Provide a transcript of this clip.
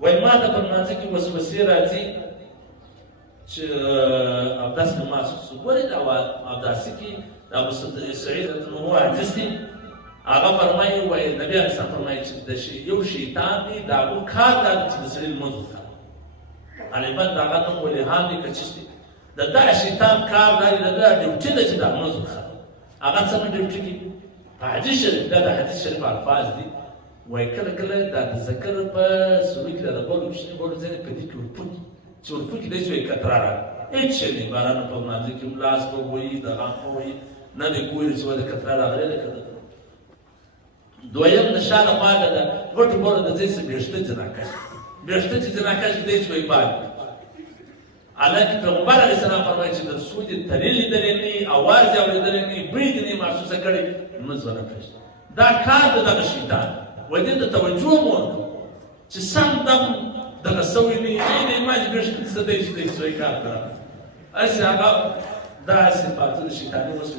وایي ما ته په لمانځه کې وسوسې راځي چې اودس مې محسوس شو. ګورې دا اوداسي کې د ابو سعید هو حدیث دی، هغه فرمایي وایي نبي علیه السلام فرمایي چې د یو شیطان دی د هغو کار دا دی چې د سړي لمونځ وکړي. غالبا د هغه نوم ولیحان دی که چیش دی، د دغه شیطان کار دا دی، د ده ډیوټي ده چې دا لمونځ وکړي. هغه څنګه ډیوټي کوي؟ په حدیث شریف دا د حدیث شریف الفاظ دي، وایي کله کله دا د ذکر په سلوک کې د بولو کوچني بولو ځای په دې کې ورپوکي چې ورپوکي دی چې وایي کترا راغله هېڅ شی نه بارانه په لمانځه کې هم لاس به ووهي دغه هم ووهي نه دې ګوري چې ولې کترا راغلی ده که ده. دویم د شا لخوا د غټو بولو د ځای څه ویښته جناکش ویښته چې جناکش دی چې وایي باد حالانکې پیغمبر علیه السلام فرمایي چې د سودې ترې لیدلې نه وي، اواز یې اورېدلی نه وي، بوی دې نه یې محسوسه کړې، لمونځ ونه پرېږدي. دا کار د دغه شیطان وایي دې ته توجه مو ورکړو چې سم دم دغه سوی نه وي، نه یې ما چې ویښته څه دی چې دی چې وایي کار ته راغلی. هسې هغه دا صفاتونه شیطاني وسوسې